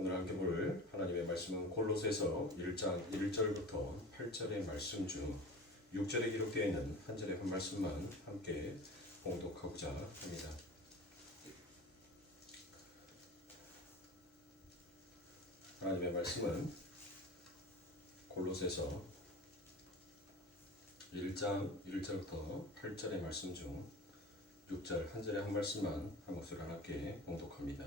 오늘 함께 볼 하나님의 말씀은 골로새서 1장 1절부터 8절의 말씀 중 6절에 기록되어 있는 한 절의 한 말씀만 함께 봉독하고자 합니다. 하나님의 말씀은 골로새서 1장 1절부터 8절의 말씀 중 6절 한 절의 한 말씀만 한 목소리로 함께 봉독합니다.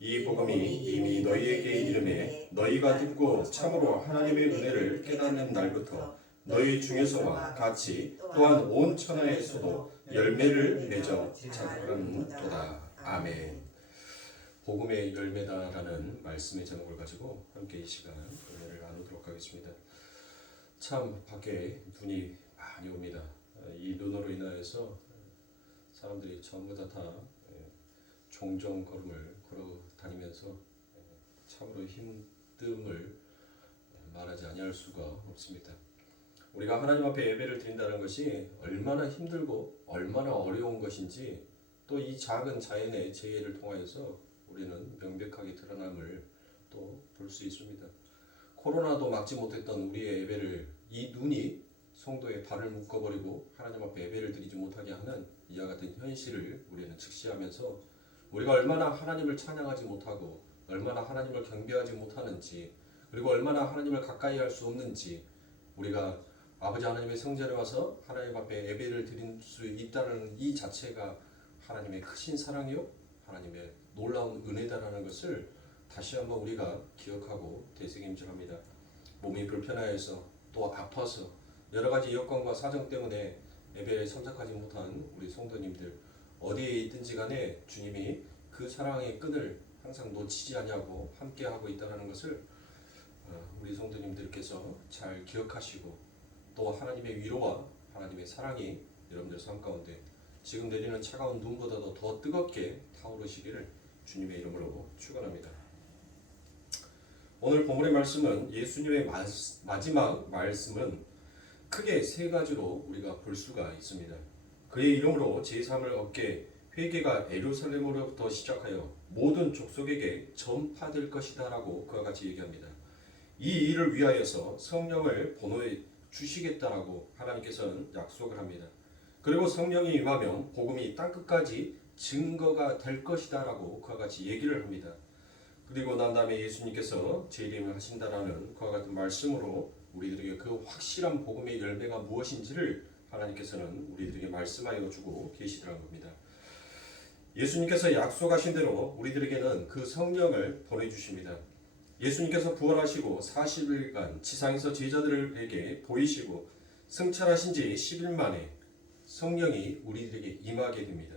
이 복음이 이미 너희에게 이르매 너희가 듣고 참으로 하나님의 은혜를 깨닫는 날부터 너희 중에서와 같이 또한 온 천하에서도 열매를 맺어 자라는도다. 아멘. 복음의 열매다라는 말씀의 제목을 가지고 함께 이 시간 은혜를 나누도록 하겠습니다. 참 밖에 눈이 많이 옵니다. 이 눈으로 인하여서 사람들이 전부 다 종종 걸음을 걸어 다니면서 참으로 힘듦을 말하지 아니할 수가 없습니다. 우리가 하나님 앞에 예배를 드린다는 것이 얼마나 힘들고 얼마나 어려운 것인지 또 이 작은 자연의 재해를 통하여서 우리는 명백하게 드러남을 또 볼 수 있습니다. 코로나도 막지 못했던 우리의 예배를 이 눈이 성도의 발을 묶어버리고 하나님 앞에 예배를 드리지 못하게 하는 이와 같은 현실을 우리는 직시하면서 우리가 얼마나 하나님을 찬양하지 못하고 얼마나 하나님을 경배하지 못하는지 그리고 얼마나 하나님을 가까이 할 수 없는지 우리가 아버지 하나님의 성전에 와서 하나님 앞에 예배를 드릴 수 있다는 이 자체가 하나님의 크신 사랑이요 하나님의 놀라운 은혜다라는 것을 다시 한번 우리가 기억하고 되새김질합니다. 몸이 불편하여서 또 아파서 여러 가지 여건과 사정 때문에 예배에 참석하지 못한 우리 성도님들 어디에 있든지 간에 주님이 그 사랑의 끈을 항상 놓치지 않냐고 함께하고 있다는 것을 우리 성도님들께서 잘 기억하시고 또 하나님의 위로와 하나님의 사랑이 여러분들 삶 가운데 지금 내리는 차가운 눈보다도 더 뜨겁게 타오르시기를 주님의 이름으로 축원합니다. 오늘 본문의 말씀은 예수님의 마지막 말씀은 크게 세 가지로 우리가 볼 수가 있습니다. 그의 이름으로 제3을 얻게 회개가 예루살렘으로부터 시작하여 모든 족속에게 전파될 것이다 라고 그와 같이 얘기합니다. 이 일을 위하여서 성령을 보내어 주시겠다라고 하나님께서는 약속을 합니다. 그리고 성령이 임하면 복음이 땅끝까지 증거가 될 것이다 라고 그와 같이 얘기를 합니다. 그리고 난 다음에 예수님께서 재림을 하신다라는 그와 같은 말씀으로 우리들에게 그 확실한 복음의 열매가 무엇인지를 하나님께서는 우리들에게 말씀하여 주고 계시더라는 겁니다. 예수님께서 약속하신 대로 우리들에게는 그 성령을 보내주십니다. 예수님께서 부활하시고 40일간 지상에서 제자들에게 보이시고 승천하신 지 10일 만에 성령이 우리들에게 임하게 됩니다.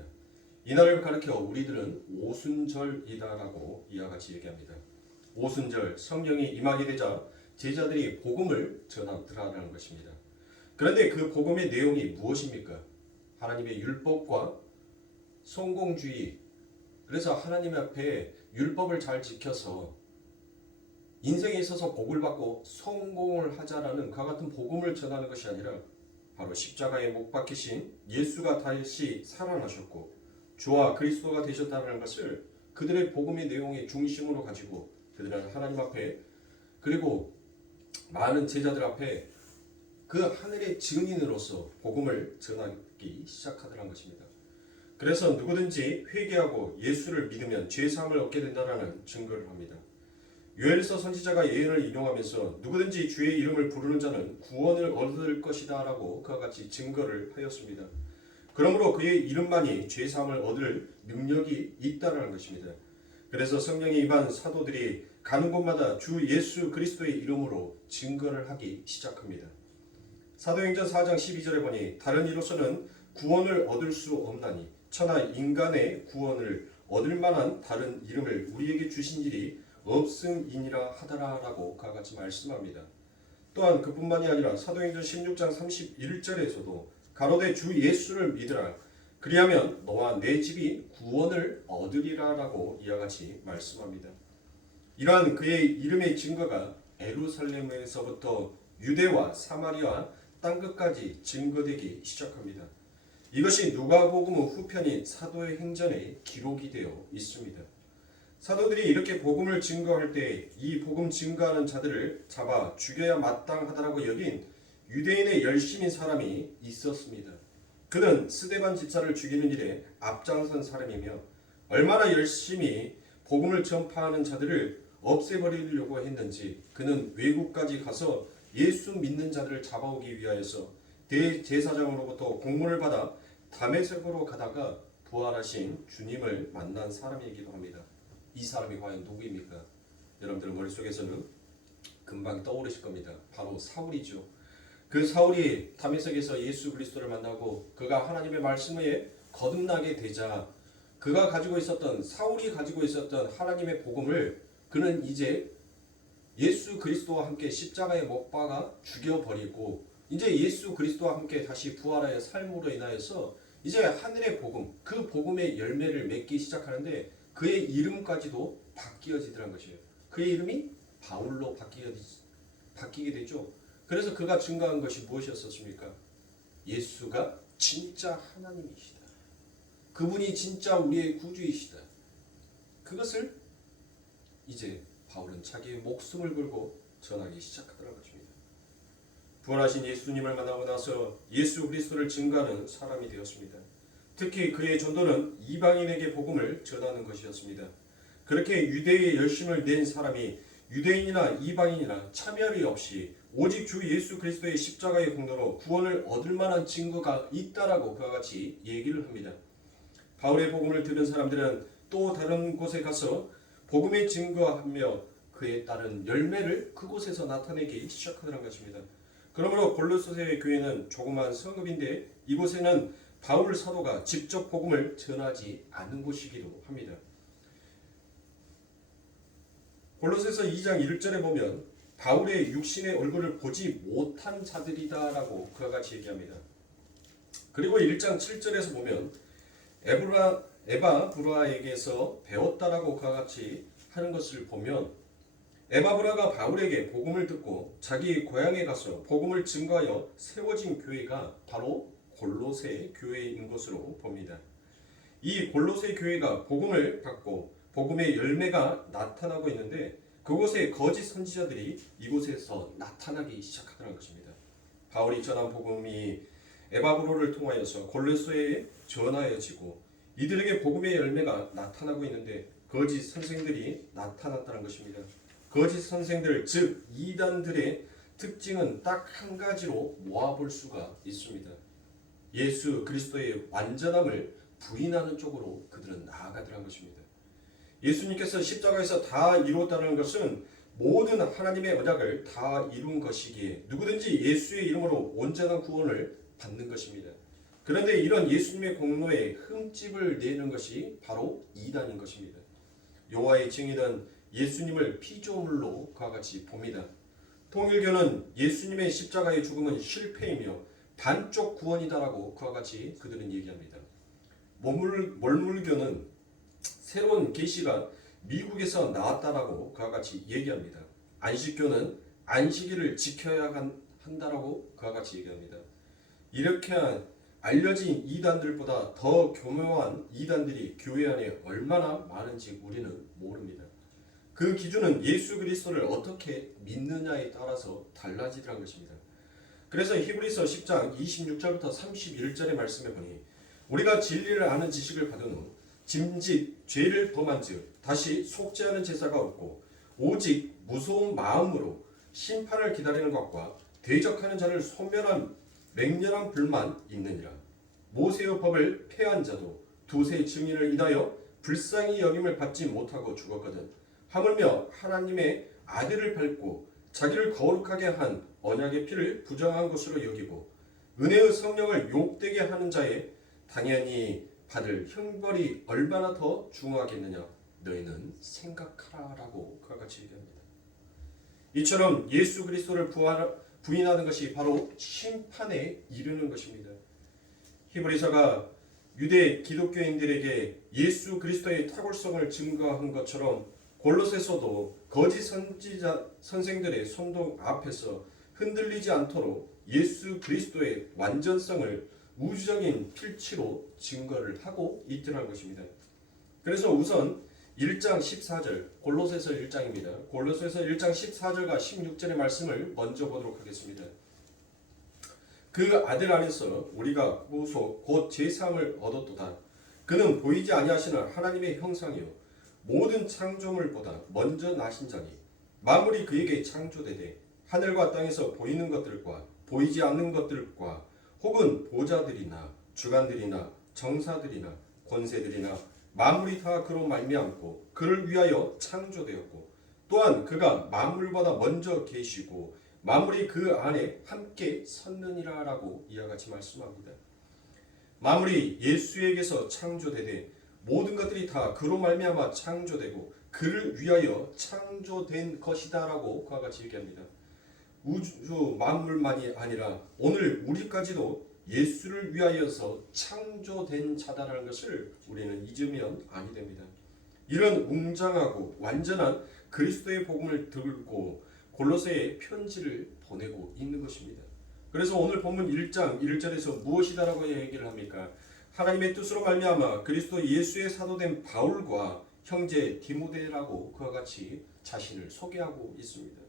이날을 가리켜 우리들은 오순절이다라고 이와 같이 얘기합니다. 오순절 성령이 임하게 되자 제자들이 복음을 전하더라라는 것입니다. 그런데 그 복음의 내용이 무엇입니까? 하나님의 율법과 성공주의. 그래서 하나님 앞에 율법을 잘 지켜서 인생에 있어서 복을 받고 성공을 하자라는 그와 같은 복음을 전하는 것이 아니라 바로 십자가에 못 박히신 예수가 다시 살아나셨고 주와 그리스도가 되셨다는 것을 그들의 복음의 내용의 중심으로 가지고 그들은 하나님 앞에 그리고 많은 제자들 앞에 그 하늘의 증인으로서 복음을 전하기 시작하더란 것입니다. 그래서 누구든지 회개하고 예수를 믿으면 죄사함을 얻게 된다라는 증거를 합니다. 요엘서 선지자가 예언을 인용하면서 누구든지 주의 이름을 부르는 자는 구원을 얻을 것이다 라고 그와 같이 증거를 하였습니다. 그러므로 그의 이름만이 죄사함을 얻을 능력이 있다라는 것입니다. 그래서 성령이 임한 사도들이 가는 곳마다 주 예수 그리스도의 이름으로 증거를 하기 시작합니다. 사도행전 4장 12절에 보니 다른 이로서는 구원을 얻을 수 없나니 천하 인간의 구원을 얻을 만한 다른 이름을 우리에게 주신 일이 없음이니라 하더라라고 그와 같이 말씀합니다. 또한 그뿐만이 아니라 사도행전 16장 31절에서도 가로되 주 예수를 믿으라 그리하면 너와 내 집이 구원을 얻으리라라고 이와 같이 말씀합니다. 이러한 그의 이름의 증거가 예루살렘에서부터 유대와 사마리아 땅끝까지 증거되기 시작합니다. 이것이 누가복음 후편인 사도의 행전에 기록이 되어 있습니다. 사도들이 이렇게 복음을 증거할 때 이 복음 증거하는 자들을 잡아 죽여야 마땅하다라고 여긴 유대인의 열심인 사람이 있었습니다. 그는 스데반 집사를 죽이는 일에 앞장선 사람이며 얼마나 열심히 복음을 전파하는 자들을 없애버리려고 했는지 그는 외국까지 가서 예수 믿는 자들을 잡아오기 위하여서 대제사장으로부터 공문을 받아 다메섹으로 가다가 부활하신 주님을 만난 사람이기도 합니다. 이 사람이 과연 누구입니까? 여러분들 머릿속에서는 금방 떠오르실 겁니다. 바로 사울이죠. 그 사울이 다메섹에서 예수 그리스도를 만나고 그가 하나님의 말씀에 거듭나게 되자 사울이 가지고 있었던 하나님의 복음을 그는 이제 예수 그리스도와 함께 십자가에 못 박아 죽여버리고 이제 예수 그리스도와 함께 다시 부활하여 삶으로 인하여서 이제 하늘의 복음, 그 복음의 열매를 맺기 시작하는데 그의 이름까지도 바뀌어지더란 것이에요. 그의 이름이 바울로 바뀌게 되죠. 그래서 그가 증거한 것이 무엇이었습니까? 예수가 진짜 하나님이시다. 그분이 진짜 우리의 구주이시다. 그것을 이제 바울은 자기의 목숨을 걸고 전하기 시작하더란 것입니다. 부활하신 예수님을 만나고 나서 예수 그리스도를 증거하는 사람이 되었습니다. 특히 그의 전도는 이방인에게 복음을 전하는 것이었습니다. 그렇게 유대의 열심을 낸 사람이 유대인이나 이방인이나 차별이 없이 오직 주 예수 그리스도의 십자가의 공로로 구원을 얻을 만한 증거가 있다라고 그와 같이 얘기를 합니다. 바울의 복음을 들은 사람들은 또 다른 곳에 가서 복음의 증거하며 그에 따른 열매를 그곳에서 나타내기 시작하더란 것입니다. 그러므로 골로새 교회는 조그만 성읍인데 이곳에는 바울 사도가 직접 복음을 전하지 않은 곳이기도 합니다. 골로새서 2장 1절에 보면 바울의 육신의 얼굴을 보지 못한 자들이다라고 그와 같이 얘기합니다. 그리고 1장 7절에서 보면 에바브라에게서 배웠다라고 그와 같이 하는 것을 보면 에바브라가 바울에게 복음을 듣고 자기 고향에 가서 복음을 증거하여 세워진 교회가 바로 골로새 교회인 것으로 봅니다. 이 골로새 교회가 복음을 받고 복음의 열매가 나타나고 있는데 그곳에 거짓 선지자들이 이곳에서 나타나기 시작하더라는 것입니다. 바울이 전한 복음이 에바브로를 통하여서 골로새에 전하여지고 이들에게 복음의 열매가 나타나고 있는데 거짓 선생들이 나타났다는 것입니다. 거짓 선생들 즉 이단들의 특징은 딱 한 가지로 모아볼 수가 있습니다. 예수 그리스도의 완전함을 부인하는 쪽으로 그들은 나아가더란 것입니다. 예수님께서 십자가에서 다 이루었다는 것은 모든 하나님의 언약을 다 이룬 것이기에 누구든지 예수의 이름으로 온전한 구원을 받는 것입니다. 그런데 이런 예수님의 공로에 흠집을 내는 것이 바로 이단인 것입니다. 여호와의 증인은 예수님을 피조물로 그와 같이 봅니다. 통일교는 예수님의 십자가의 죽음은 실패이며 반쪽 구원이다라고 그와 같이 그들은 얘기합니다. 몰물교는 새로운 계시가 미국에서 나왔다라고 그와 같이 얘기합니다. 안식교는 안식일을 지켜야 한다라고 그와 같이 얘기합니다. 이렇게 알려진 이단들보다 더 교묘한 이단들이 교회 안에 얼마나 많은지 우리는 모릅니다. 그 기준은 예수 그리스도를 어떻게 믿느냐에 따라서 달라지더란 것입니다. 그래서 히브리서 10장 26절부터 31절의 말씀에 보니 우리가 진리를 아는 지식을 받은 후 짐짓 죄를 범한 즉 다시 속죄하는 제사가 없고 오직 무서운 마음으로 심판을 기다리는 것과 대적하는 자를 소멸한 맹렬한 불만 있느니라. 모세의 법을 폐한 자도 두세 증인을 인하여 불쌍히 여김을 받지 못하고 죽었거든. 하물며 하나님의 아들을 밟고 자기를 거룩하게 한 언약의 피를 부정한 것으로 여기고 은혜의 성령을 욕되게 하는 자의 당연히 받을 형벌이 얼마나 더 중하겠느냐 너희는 생각하라라고 그와 같이 얘기합니다. 이처럼 예수 그리스도를 부인하는 것이 바로 심판에 이르는 것입니다. 히브리서가 유대 기독교인들에게 예수 그리스도의 탁월성을 증거한 것처럼 골로새서도 거짓 선생들의 선동 앞에서 흔들리지 않도록 예수 그리스도의 완전성을 우주적인 필치로 증거를 하고 있더라는 것입니다. 그래서 우선 1장 14절, 골로새서 1장입니다. 골로새서 1장 14절과 16절의 말씀을 먼저 보도록 하겠습니다. 그 아들 안에서 우리가 구속 곧 제사함을 얻었도다. 그는 보이지 아니하시는 하나님의 형상이요 모든 창조물보다 먼저 나신 자니 만물이 그에게 창조되되 하늘과 땅에서 보이는 것들과 보이지 않는 것들과 혹은 보좌들이나 주관들이나 정사들이나 권세들이나 만물이 다 그로 말미암고 그를 위하여 창조되었고 또한 그가 만물보다 먼저 계시고 만물이 그 안에 함께 섰느니라 라고 이와 같이 말씀합니다. 만물이 예수에게서 창조되되 모든 것들이 다 그로 말미암아 창조되고 그를 위하여 창조된 것이다 라고 그와 같이 얘기합니다. 우주 만물만이 아니라 오늘 우리까지도 예수를 위하여서 창조된 자다라는 것을 우리는 잊으면 아니 됩니다. 이런 웅장하고 완전한 그리스도의 복음을 들고 골로새에 편지를 보내고 있는 것입니다. 그래서 오늘 본문 1장 1절에서 무엇이다라고 얘기를 합니까? 하나님의 뜻으로 말미암아 그리스도 예수의 사도된 바울과 형제 디모데라고 그와 같이 자신을 소개하고 있습니다.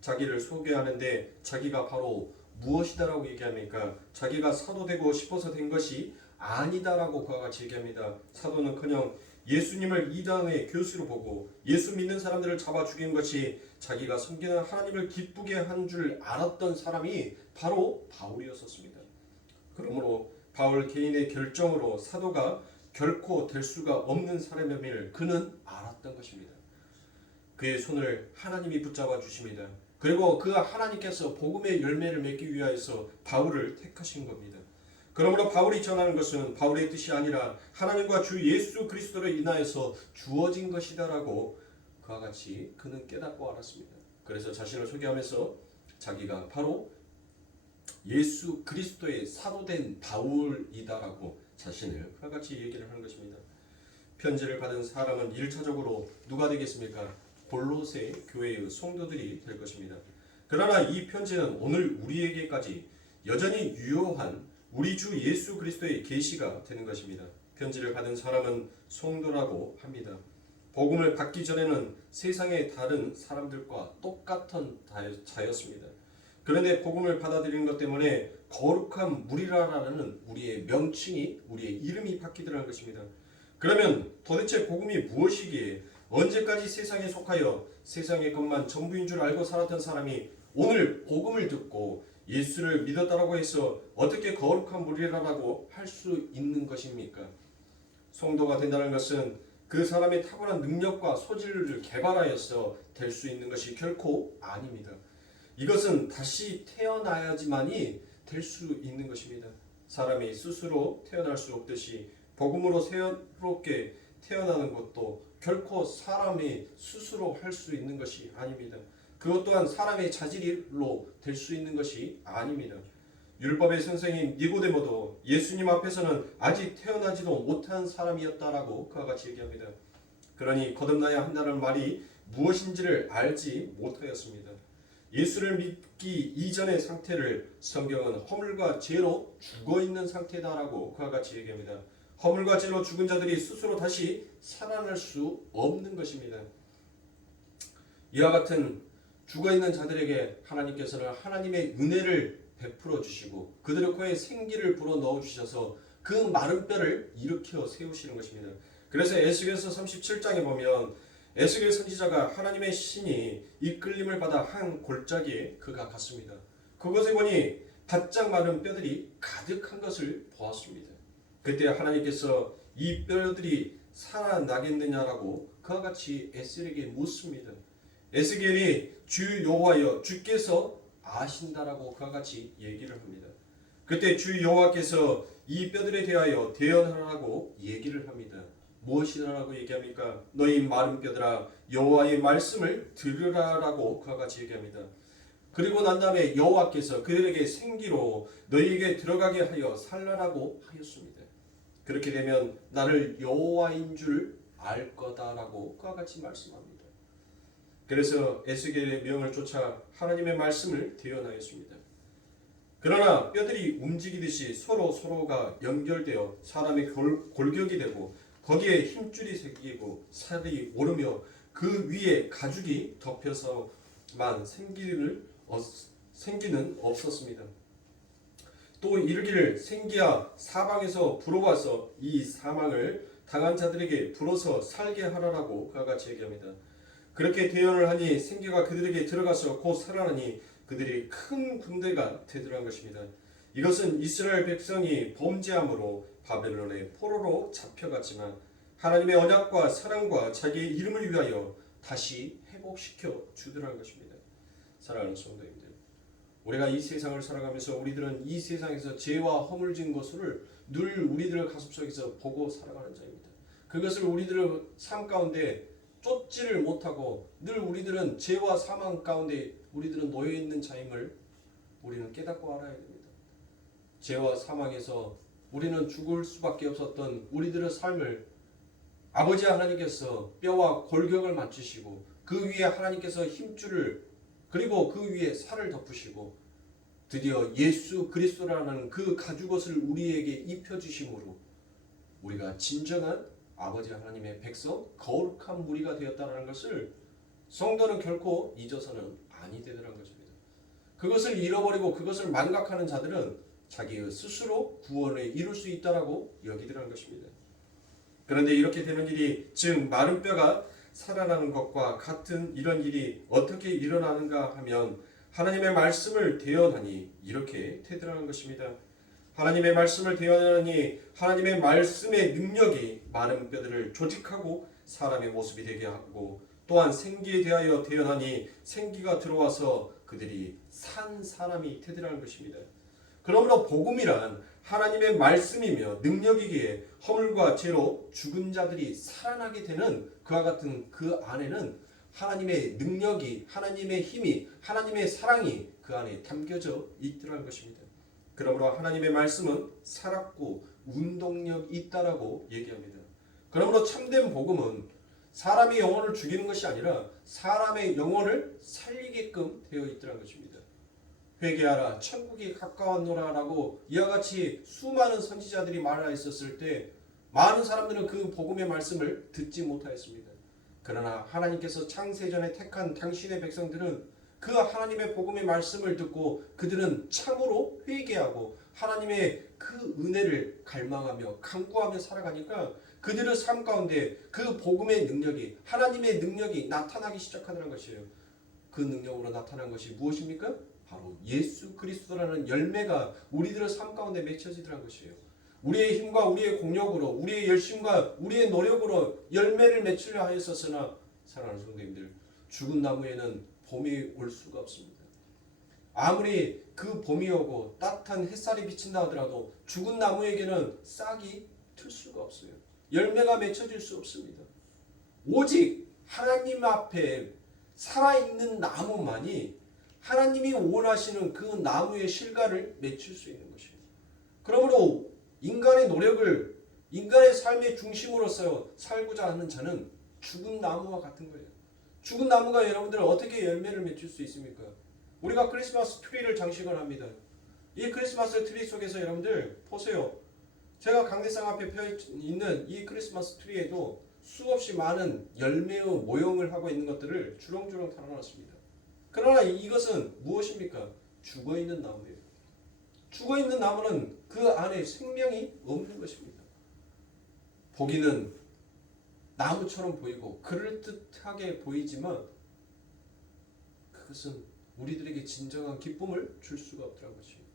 자기를 소개하는데 자기가 바로 무엇이다라고 얘기합니까? 자기가 사도되고 싶어서 된 것이 아니다라고 그와 같이 얘기합니다. 사도는커녕 예수님을 이단의 교수로 보고 예수 믿는 사람들을 잡아 죽인 것이 자기가 섬기는 하나님을 기쁘게 한 줄 알았던 사람이 바로 바울이었었습니다. 그러므로 바울 개인의 결정으로 사도가 결코 될 수가 없는 사람임을 그는 알았던 것입니다. 그의 손을 하나님이 붙잡아 주십니다. 그리고 그 하나님께서 복음의 열매를 맺기 위하여서 바울을 택하신 겁니다. 그러므로 바울이 전하는 것은 바울의 뜻이 아니라 하나님과 주 예수 그리스도로 인하여서 주어진 것이다라고 그와 같이 그는 깨닫고 알았습니다. 그래서 자신을 소개하면서 자기가 바로 예수 그리스도의 사도된 바울이다라고 자신을 그와 같이 얘기를 하는 것입니다. 편지를 받은 사람은 1차적으로 누가 되겠습니까? 골로새 교회의 성도들이 될 것입니다. 그러나 이 편지는 오늘 우리에게까지 여전히 유효한 우리 주 예수 그리스도의 계시가 되는 것입니다. 편지를 받은 사람은 성도라고 합니다. 복음을 받기 전에는 세상의 다른 사람들과 똑같은 자였습니다. 그런데 복음을 받아들이는 것 때문에 거룩한 무리라라는 우리의 명칭이 우리의 이름이 바뀌더라는 것입니다. 그러면 도대체 복음이 무엇이기에 언제까지 세상에 속하여 세상의 것만 전부인 줄 알고 살았던 사람이 오늘 복음을 듣고 예수를 믿었다라고 해서 어떻게 거룩한 무리라라고 할 수 있는 것입니까? 성도가 된다는 것은 그 사람의 탁월한 능력과 소질을 개발하여서 될 수 있는 것이 결코 아닙니다. 이것은 다시 태어나야지만이 될 수 있는 것입니다. 사람이 스스로 태어날 수 없듯이 복음으로 새롭게 태어나는 것도 결코 사람이 스스로 할 수 있는 것이 아닙니다. 그것 또한 사람의 자질로 될 수 있는 것이 아닙니다. 율법의 선생인 니고데모도 예수님 앞에서는 아직 태어나지도 못한 사람이었다라고 그와 같이 얘기합니다. 그러니 거듭나야 한다는 말이 무엇인지를 알지 못하였습니다. 예수를 믿기 이전의 상태를 성경은 허물과 죄로 죽어있는 상태다라고 그와 같이 얘기합니다. 허물과 죄로 죽은 자들이 스스로 다시 살아날 수 없는 것입니다. 이와 같은 죽어있는 자들에게 하나님께서는 하나님의 은혜를 베풀어 주시고 그들의 코에 생기를 불어 넣어 주셔서 그 마른 뼈를 일으켜 세우시는 것입니다. 그래서 에스겔서 37장에 보면 에스겔 선지자가 하나님의 신이 이끌림을 받아 한 골짜기에 그가 갔습니다. 그곳에 보니 바짝 마른 뼈들이 가득한 것을 보았습니다. 그때 하나님께서 이 뼈들이 살아나겠느냐라고 그와 같이 에스겔에게 묻습니다. 에스겔이 주 여호와여 주께서 아신다라고 그와 같이 얘기를 합니다. 그때 주 여호와께서 이 뼈들에 대하여 대언하라고 얘기를 합니다. 무엇이라고 얘기합니까? 너희 마른 뼈들아 여호와의 말씀을 들으라라고 그와 같이 얘기합니다. 그리고 난 다음에 여호와께서 그들에게 생기로 너희에게 들어가게 하여 살라라고 하였습니다. 그렇게 되면 나를 여호와인 줄 알 거다라고 그와 같이 말씀합니다. 그래서 에스겔의 명을 쫓아 하나님의 말씀을 대언하였습니다. 그러나 뼈들이 움직이듯이 서로가 연결되어 사람의 골격이 되고 거기에 힘줄이 새기고 살이 오르며 그 위에 가죽이 덮여서만 생기는 없었습니다. 또 이르기를 생기야 사방에서 불어와서 이 사망을 당한 자들에게 불어서 살게 하라라고 그와 같이 얘기합니다. 그렇게 대언을 하니 생기가 그들에게 들어가서 곧 살아나니 그들이 큰 군대가 되더란 것입니다. 이것은 이스라엘 백성이 범죄함으로 바벨론의 포로로 잡혀갔지만 하나님의 언약과 사랑과 자기의 이름을 위하여 다시 회복시켜 주더라는 것입니다. 사랑하는 성도님들, 우리가 이 세상을 살아가면서 우리들은 이 세상에서 죄와 허물진 것을 늘 우리들 가슴속에서 보고 살아가는 자입니다. 그것을 우리들의 삶 가운데 쫓지를 못하고 늘 우리들은 죄와 사망 가운데 우리들은 놓여 있는 자임을 우리는 깨닫고 알아야 됩니다. 죄와 사망에서 우리는 죽을 수밖에 없었던 우리들의 삶을 아버지 하나님께서 뼈와 골격을 맞추시고 그 위에 하나님께서 힘줄을 그리고 그 위에 살을 덮으시고 드디어 예수 그리스도라는 그 가죽옷을 우리에게 입혀주심으로 우리가 진정한 아버지 하나님의 백성 거룩한 무리가 되었다는 것을 성도는 결코 잊어서는 아니 되더라는 것입니다. 그것을 잃어버리고 그것을 망각하는 자들은 자기의 스스로 구원을 이룰 수 있다라고 여기더라는 것입니다. 그런데 이렇게 되는 일이 즉 마른 뼈가 살아나는 것과 같은 이런 일이 어떻게 일어나는가 하면 하나님의 말씀을 대언하니 이렇게 되더라는 것입니다. 하나님의 말씀을 대언하니 하나님의 말씀의 능력이 마른 뼈들을 조직하고 사람의 모습이 되게 하고 또한 생기에 대하여 대언하니 생기가 들어와서 그들이 산 사람이 되더라는 것입니다. 그러므로 복음이란 하나님의 말씀이며 능력이기에 허물과 죄로 죽은 자들이 살아나게 되는 그와 같은 그 안에는 하나님의 능력이, 하나님의 힘이, 하나님의 사랑이 그 안에 담겨져 있더라는 것입니다. 그러므로 하나님의 말씀은 살았고 운동력 있다라고 얘기합니다. 그러므로 참된 복음은 사람의 영혼을 죽이는 것이 아니라 사람의 영혼을 살리게끔 되어 있더라는 것입니다. 회개하라 천국이 가까웠노라 라고 이와 같이 수많은 선지자들이 말하였을 때 많은 사람들은 그 복음의 말씀을 듣지 못하였습니다. 그러나 하나님께서 창세전에 택한 당신의 백성들은 그 하나님의 복음의 말씀을 듣고 그들은 참으로 회개하고 하나님의 그 은혜를 갈망하며 간구하며 살아가니까 그들의 삶 가운데 그 복음의 능력이 하나님의 능력이 나타나기 시작하더라는 것이에요. 그 능력으로 나타난 것이 무엇입니까? 바로 예수 그리스도라는 열매가 우리들의 삶 가운데 맺혀지더라는 것이에요. 우리의 힘과 우리의 공력으로 우리의 열심과 우리의 노력으로 열매를 맺으려 하였었으나 사랑하는 성도님들 죽은 나무에는 봄이 올 수가 없습니다. 아무리 그 봄이 오고 따뜻한 햇살이 비친다 하더라도 죽은 나무에게는 싹이 틀 수가 없어요. 열매가 맺혀질 수 없습니다. 오직 하나님 앞에 살아있는 나무만이 하나님이 원하시는 그 나무의 실과를 맺힐 수 있는 것입니다. 그러므로 인간의 노력을 인간의 삶의 중심으로서 살고자 하는 자는 죽은 나무와 같은 거예요. 죽은 나무가 여러분들 어떻게 열매를 맺힐 수 있습니까? 우리가 크리스마스 트리를 장식을 합니다. 이 크리스마스 트리 속에서 여러분들 보세요. 제가 강대상 앞에 펴 있는 이 크리스마스 트리에도 수없이 많은 열매의 모형을 하고 있는 것들을 주렁주렁 달아놨습니다. 그러나 이것은 무엇입니까? 죽어있는 나무예요. 죽어있는 나무는 그 안에 생명이 없는 것입니다. 보기는 나무처럼 보이고 그럴듯하게 보이지만 그것은 우리들에게 진정한 기쁨을 줄 수가 없더라는 것입니다.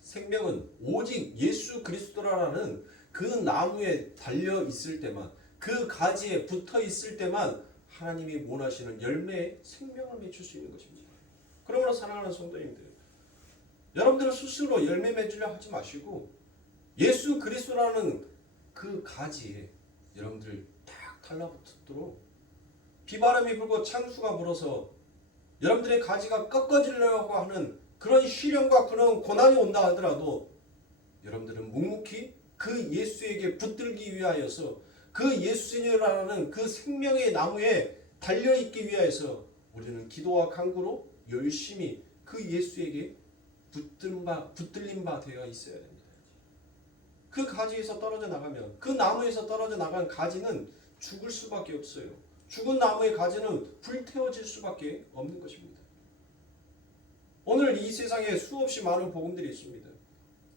생명은 오직 예수 그리스도라는 그 나무에 달려 있을 때만 그 가지에 붙어 있을 때만 하나님이 원하시는 열매에 생명을 맺힐 수 있는 것입니다. 그러므로 사랑하는 성도님들 여러분들은 스스로 열매 맺으려 하지 마시고 예수 그리스도라는 그 가지에 여러분들 딱 달라붙도록 비바람이 불고 창수가 불어서 여러분들의 가지가 꺾어지려고 하는 그런 시련과 그런 고난이 온다 하더라도 여러분들은 묵묵히 그 예수에게 붙들기 위하여서 그 예수님이라는 그 생명의 나무에 달려있기 위하여서 우리는 기도와 간구로 열심히 그 예수에게 붙들린 바 되어 있어야 됩니다. 그 가지에서 떨어져 나가면 그 나무에서 떨어져 나간 가지는 죽을 수밖에 없어요. 죽은 나무의 가지는 불태워질 수밖에 없는 것입니다. 오늘 이 세상에 수없이 많은 복음들이 있습니다.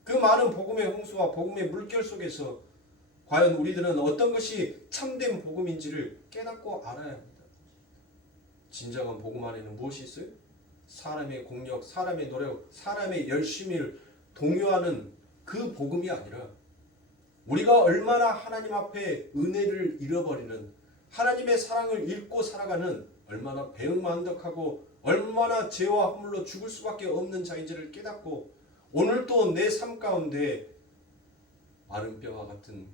그 많은 복음의 홍수와 복음의 물결 속에서 과연 우리들은 어떤 것이 참된 복음인지를 깨닫고 알아야 합니다. 진정한 복음 안에는 무엇이 있어요? 사람의 공력, 사람의 노력, 사람의 열심을 동요하는 그 복음이 아니라 우리가 얼마나 하나님 앞에 은혜를 잃어버리는, 하나님의 사랑을 잃고 살아가는, 얼마나 배은망덕하고 얼마나 죄와 허물로 죽을 수밖에 없는 자인지를 깨닫고 오늘도 내 삶 가운데 마른 뼈와 같은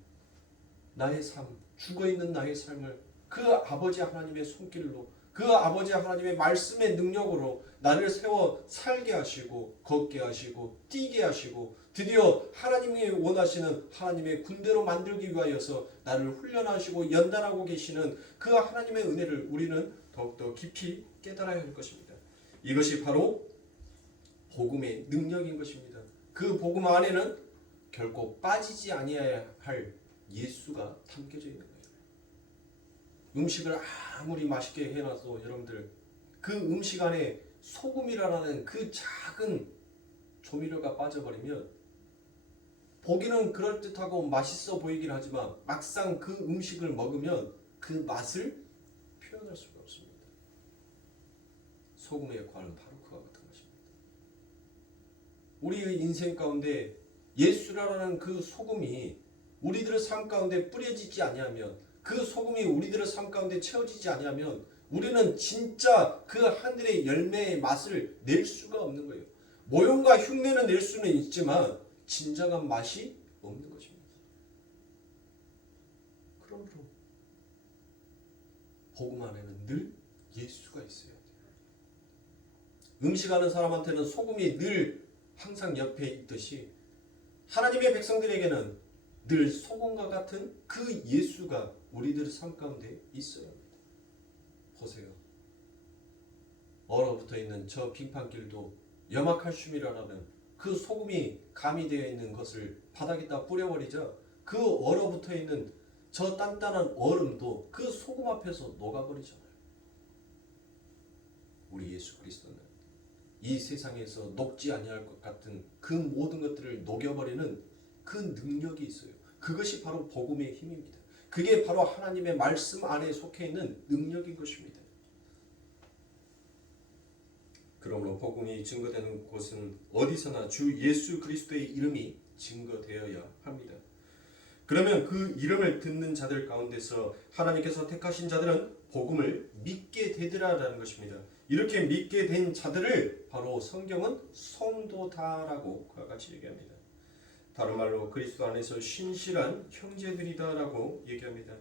나의 삶, 죽어있는 나의 삶을 그 아버지 하나님의 손길로, 그 아버지 하나님의 말씀의 능력으로 나를 세워 살게 하시고 걷게 하시고 뛰게 하시고 드디어 하나님이 원하시는 하나님의 군대로 만들기 위하여서 나를 훈련하시고 연단하고 계시는 그 하나님의 은혜를 우리는 더욱더 깊이 깨달아야 할 것입니다. 이것이 바로 복음의 능력인 것입니다. 그 복음 안에는 결코 빠지지 아니해야 할 예수가 담겨져 있는 거예요. 음식을 아무리 맛있게 해놔도 여러분들 그 음식 안에 소금이라는 그 작은 조미료가 빠져버리면 보기는 그럴듯하고 맛있어 보이긴 하지만 막상 그 음식을 먹으면 그 맛을 표현할 수가 없습니다. 소금의 역할은 바로 그와 같은 것입니다. 우리의 인생 가운데 예수라는 그 소금이 우리들의 삶 가운데 뿌려지지 아니하면, 그 소금이 우리들의 삶 가운데 채워지지 아니하면 우리는 진짜 그 하늘의 열매의 맛을 낼 수가 없는 거예요. 모형과 흉내는 낼 수는 있지만 진정한 맛이 없는 것입니다. 그러므로 복음 안에는 늘 예수가 있어야 돼요. 음식하는 사람한테는 소금이 늘 항상 옆에 있듯이 하나님의 백성들에게는 늘 소금과 같은 그 예수가 우리들의 삶 가운데 있어야 합니다. 보세요. 얼어붙어 있는 저 빙판길도 염화칼슘이라는 그 소금이 가미되어 있는 것을 바닥에다 뿌려버리자 그 얼어붙어 있는 저 단단한 얼음도 그 소금 앞에서 녹아버리잖아요. 우리 예수 그리스도는 이 세상에서 녹지 아니할 것 같은 그 모든 것들을 녹여버리는 그 능력이 있어요. 그것이 바로 복음의 힘입니다. 그게 바로 하나님의 말씀 안에 속해 있는 능력인 것입니다. 그러므로 복음이 증거되는 곳은 어디서나 주 예수 그리스도의 이름이 증거되어야 합니다. 그러면 그 이름을 듣는 자들 가운데서 하나님께서 택하신 자들은 복음을 믿게 되더라라는 것입니다. 이렇게 믿게 된 자들을 바로 성경은 성도다라고 그와 같이 얘기합니다. 다른 말로 그리스도 안에서 신실한 형제들이다라고 얘기합니다.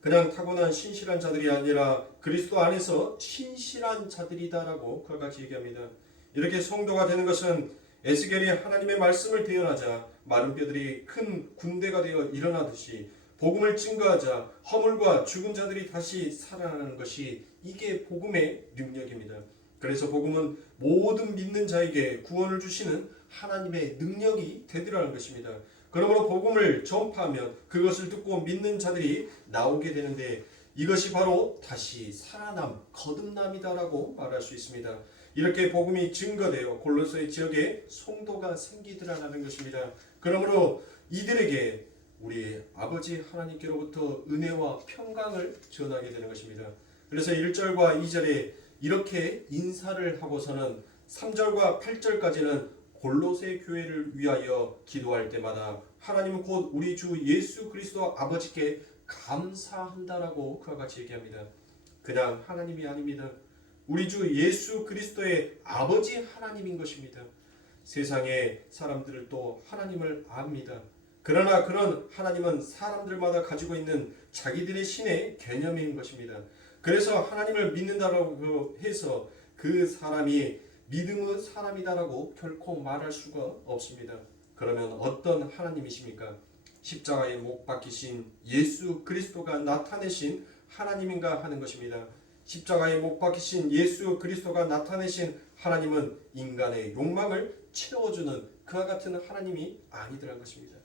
그냥 타고난 신실한 자들이 아니라 그리스도 안에서 신실한 자들이다라고 그와 같이 얘기합니다. 이렇게 성도가 되는 것은 에스겔이 하나님의 말씀을 대언하자 마른 뼈들이 큰 군대가 되어 일어나듯이 복음을 증거하자 허물과 죽은 자들이 다시 살아나는 것이 이게 복음의 능력입니다. 그래서 복음은 모든 믿는 자에게 구원을 주시는 하나님의 능력이 되더라는 것입니다. 그러므로 복음을 전파하면 그것을 듣고 믿는 자들이 나오게 되는데 이것이 바로 다시 살아남, 거듭남이다라고 말할 수 있습니다. 이렇게 복음이 증거되어 골로새 지역에 성도가 생기더라는 것입니다. 그러므로 이들에게 우리 아버지 하나님께로부터 은혜와 평강을 전하게 되는 것입니다. 그래서 1절과 2절에 이렇게 인사를 하고서는 3절과 8절까지는 골로새 교회를 위하여 기도할 때마다 하나님은 곧 우리 주 예수 그리스도 아버지께 감사한다라고 그와 같이 얘기합니다. 그냥 하나님이 아닙니다. 우리 주 예수 그리스도의 아버지 하나님인 것입니다. 세상의 사람들을 또 하나님을 압니다. 그러나 그런 하나님은 사람들마다 가지고 있는 자기들의 신의 개념인 것입니다. 그래서 하나님을 믿는다라고 해서 그 사람이 믿음의 사람이다라고 결코 말할 수가 없습니다. 그러면 어떤 하나님이십니까? 십자가에 못 박히신 예수 그리스도가 나타내신 하나님인가 하는 것입니다. 십자가에 못 박히신 예수 그리스도가 나타내신 하나님은 인간의 욕망을 채워주는 그와 같은 하나님이 아니더라는 것입니다.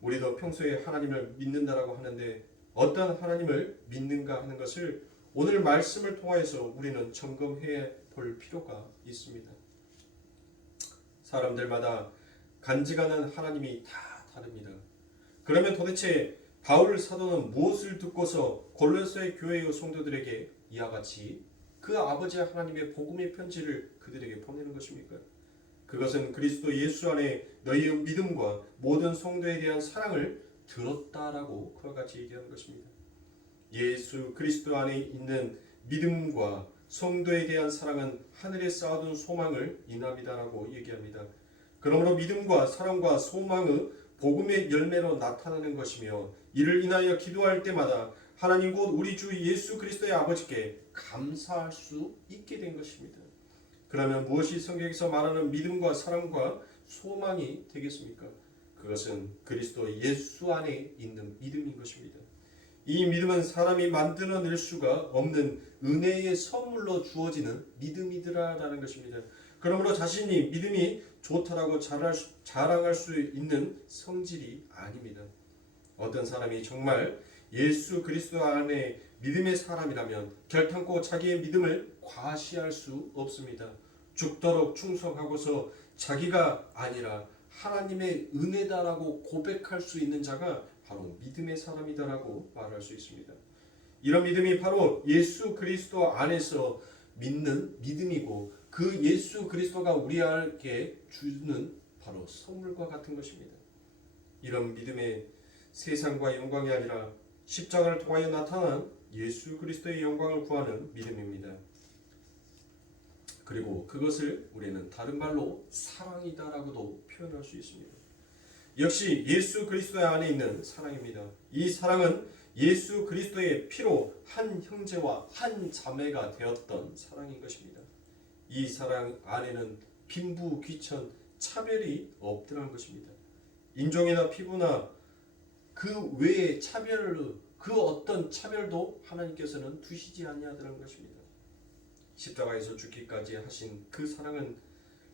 우리도 평소에 하나님을 믿는다라고 하는데 어떤 하나님을 믿는가 하는 것을 오늘 말씀을 통하여서 우리는 점검해 볼 필요가 있습니다. 사람들마다 간직하는 하나님이 다 다릅니다. 그러면 도대체 바울 사도는 무엇을 듣고서 골로새 교회의 성도들에게 이와 같이 그 아버지 하나님의 복음의 편지를 그들에게 보내는 것입니까? 그것은 그리스도 예수 안에 너희의 믿음과 모든 성도에 대한 사랑을 들었다라고 그와 같이 얘기하는 것입니다. 예수 그리스도 안에 있는 믿음과 성도에 대한 사랑은 하늘에 쌓아둔 소망을 인합니다라고 얘기합니다. 그러므로 믿음과 사랑과 소망의 복음의 열매로 나타나는 것이며 이를 인하여 기도할 때마다 하나님 곧 우리 주 예수 그리스도의 아버지께 감사할 수 있게 된 것입니다. 그러면 무엇이 성경에서 말하는 믿음과 사랑과 소망이 되겠습니까? 그것은 그리스도 예수 안에 있는 믿음인 것입니다. 이 믿음은 사람이 만들어낼 수가 없는 은혜의 선물로 주어지는 믿음이더라라는 것입니다. 그러므로 자신이 믿음이 좋다라고 자랑할 수 있는 성질이 아닙니다. 어떤 사람이 정말 예수 그리스도 안에 믿음의 사람이라면 결탄코 자기의 믿음을 과시할 수 없습니다. 죽도록 충성하고서 자기가 아니라 하나님의 은혜다라고 고백할 수 있는 자가 바로 믿음의 사람이다라고 말할 수 있습니다. 이런 믿음이 바로 예수 그리스도 안에서 믿는 믿음이고 그 예수 그리스도가 우리에게 주는 바로 선물과 같은 것입니다. 이런 믿음의 세상과 영광이 아니라 십자가를 통하여 나타난 예수 그리스도의 영광을 구하는 믿음입니다. 그리고 그것을 우리는 다른 말로 사랑이다라고도 표현할 수 있습니다. 역시 예수 그리스도 안에 있는 사랑입니다. 이 사랑은 예수 그리스도의 피로 한 형제와 한 자매가 되었던 사랑인 것입니다. 이 사랑 안에는 빈부, 귀천, 차별이 없더라는 것입니다. 인종이나 피부나 그 외의 차별을 그 어떤 차별도 하나님께서는 두시지 아니하더라는 것입니다. 십자가에서 죽기까지 하신 그 사랑은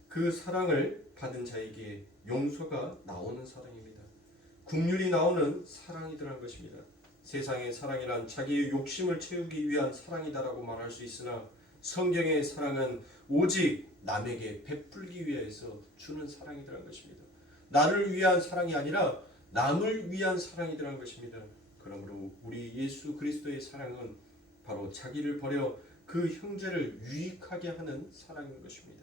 그 사랑을 받은 자에게 용서가 나오는 사랑입니다. 긍휼이 나오는 사랑이더라는 것입니다. 세상의 사랑이란 자기의 욕심을 채우기 위한 사랑이다라고 말할 수 있으나 성경의 사랑은 오직 남에게 베풀기 위해서 주는 사랑이더라는 것입니다. 나를 위한 사랑이 아니라 남을 위한 사랑이더라는 것입니다. 그러므로 우리 예수 그리스도의 사랑은 바로 자기를 버려 그 형제를 유익하게 하는 사랑인 것입니다.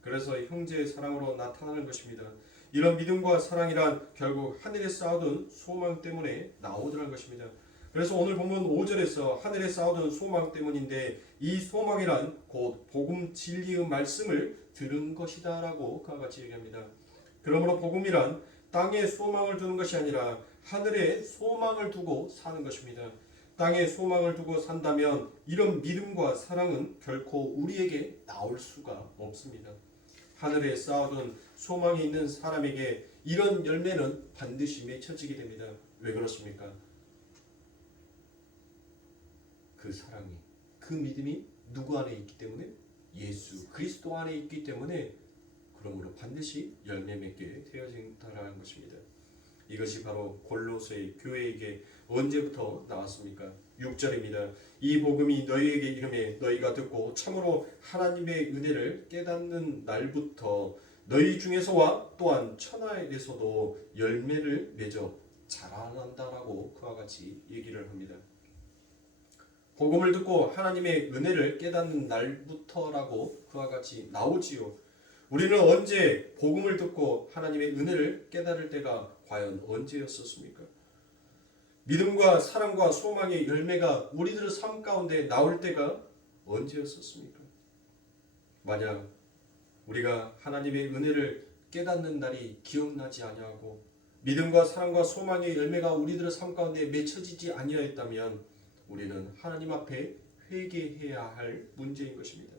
그래서 형제의 사랑으로 나타나는 것입니다. 이런 믿음과 사랑이란 결국 하늘에 쌓아둔 소망 때문에 나오더라는 것입니다. 그래서 오늘 본문 5절에서 하늘에 쌓아둔 소망 때문인데 이 소망이란 곧 복음 진리의 말씀을 들은 것이다 라고 그와 같이 얘기합니다. 그러므로 복음이란 땅에 소망을 두는 것이 아니라 하늘에 소망을 두고 사는 것입니다. 땅에 소망을 두고 산다면 이런 믿음과 사랑은 결코 우리에게 나올 수가 없습니다. 하늘에 쌓아둔 소망이 있는 사람에게 이런 열매는 반드시 맺혀지게 됩니다. 왜 그렇습니까? 그 사랑이, 그 믿음이 누구 안에 있기 때문에? 예수 그리스도 안에 있기 때문에 그러므로 반드시 열매 맺게 되어진다라는 것입니다. 이것이 바로 골로새 교회에게 언제부터 나왔습니까? 6절입니다. 이 복음이 너희에게 이르매 너희가 듣고 참으로 하나님의 은혜를 깨닫는 날부터 너희 중에서와 또한 천하에서도 열매를 맺어 자라난다라고 그와 같이 얘기를 합니다. 복음을 듣고 하나님의 은혜를 깨닫는 날부터라고 그와 같이 나오지요. 우리는 언제 복음을 듣고 하나님의 은혜를 깨달을 때가 과연 언제였었습니까? 믿음과 사랑과 소망의 열매가 우리들의 삶 가운데 나올 때가 언제였었습니까? 만약 우리가 하나님의 은혜를 깨닫는 날이 기억나지 아니하고 믿음과 사랑과 소망의 열매가 우리들의 삶 가운데 맺혀지지 아니하였다면 우리는 하나님 앞에 회개해야 할 문제인 것입니다.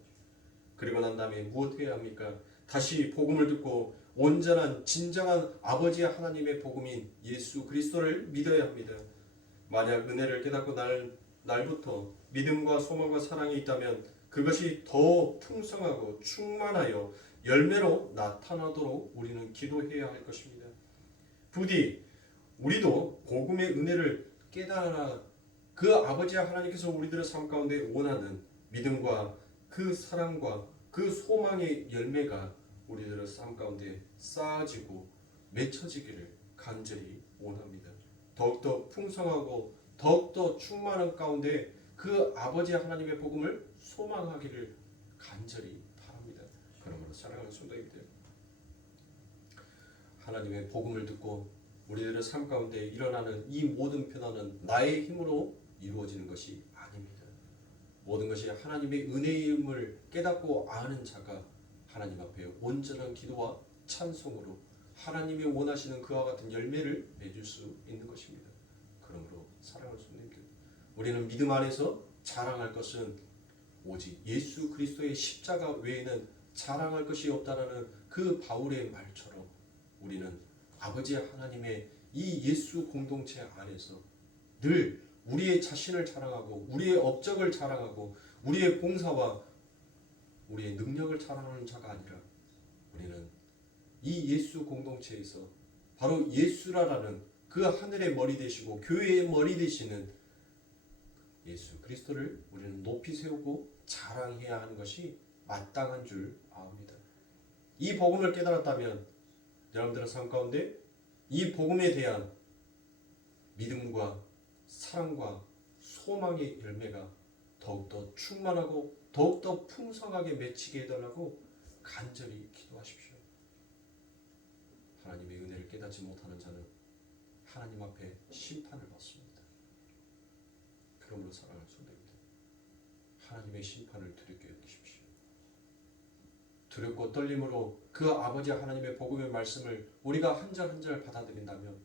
그리고 난 다음에 무엇 해야 합니까? 다시 복음을 듣고 온전한 진정한 아버지 하나님의 복음인 예수 그리스도를 믿어야 합니다. 만약 은혜를 깨닫고 날부터 믿음과 소망과 사랑이 있다면 그것이 더 풍성하고 충만하여 열매로 나타나도록 우리는 기도해야 할 것입니다. 부디 우리도 복음의 은혜를 깨달아 그 아버지 하나님께서 우리들의 삶 가운데 원하는 믿음과 그 사랑과 그 소망의 열매가 우리들의 삶 가운데 쌓아지고 맺혀지기를 간절히 원합니다. 더욱더 풍성하고 더욱더 충만한 가운데 그 아버지 하나님의 복음을 소망하기를 간절히 바랍니다. 그러므로 사랑하는 성도님들, 하나님의 복음을 듣고 우리들의 삶 가운데 일어나는 이 모든 변화는 나의 힘으로 이루어지는 것이 아닙니다. 모든 것이 하나님의 은혜임을 깨닫고 아는 자가 하나님 앞에 온전한 기도와 찬송으로 하나님이 원하시는 그와 같은 열매를 맺을 수 있는 것입니다. 그러므로 사랑하는 손님들, 우리는 믿음 안에서 자랑할 것은 오직 예수 그리스도의 십자가 외에는 자랑할 것이 없다라는 그 바울의 말처럼 우리는 아버지 하나님의 이 예수 공동체 안에서 늘 우리의 자신을 자랑하고 우리의 업적을 자랑하고 우리의 봉사와 우리의 능력을 자랑하는 자가 아니라 우리는 이 예수 공동체에서 바로 예수라라는 그 하늘의 머리 되시고 교회의 머리 되시는 예수 그리스도를 우리는 높이 세우고 자랑해야 하는 것이 마땅한 줄 압니다. 이 복음을 깨달았다면 여러분들의 삶 가운데 이 복음에 대한 믿음과 사랑과 소망의 열매가 더욱더 충만하고 더욱더 풍성하게 맺히게 해달라고 간절히 기도하십시오. 하나님의 은혜를 깨닫지 못하는 자는 하나님 앞에 심판을 받습니다. 그러므로 사랑하는 성도님들, 하나님의 심판을 두렵게 여기십시오. 두렵고 떨림으로 그 아버지 하나님의 복음의 말씀을 우리가 한 절 한 절 받아들인다면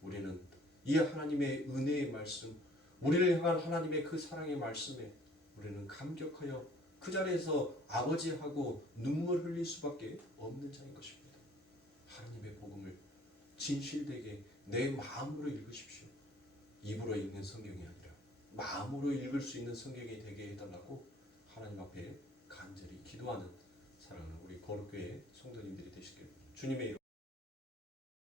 우리는 이 하나님의 은혜의 말씀, 우리를 향한 하나님의 그 사랑의 말씀에 우리는 감격하여 그 자리에서 아버지하고 눈물 흘릴 수밖에 없는 자인 것입니다. 하나님의 복음을 진실되게 내 마음으로 읽으십시오. 입으로 읽는 성경이 아니라 마음으로 읽을 수 있는 성경이 되게 해달라고 하나님 앞에 간절히 기도하는 사랑하는 우리 거룩교회 성도님들이 되시길 주님의 이름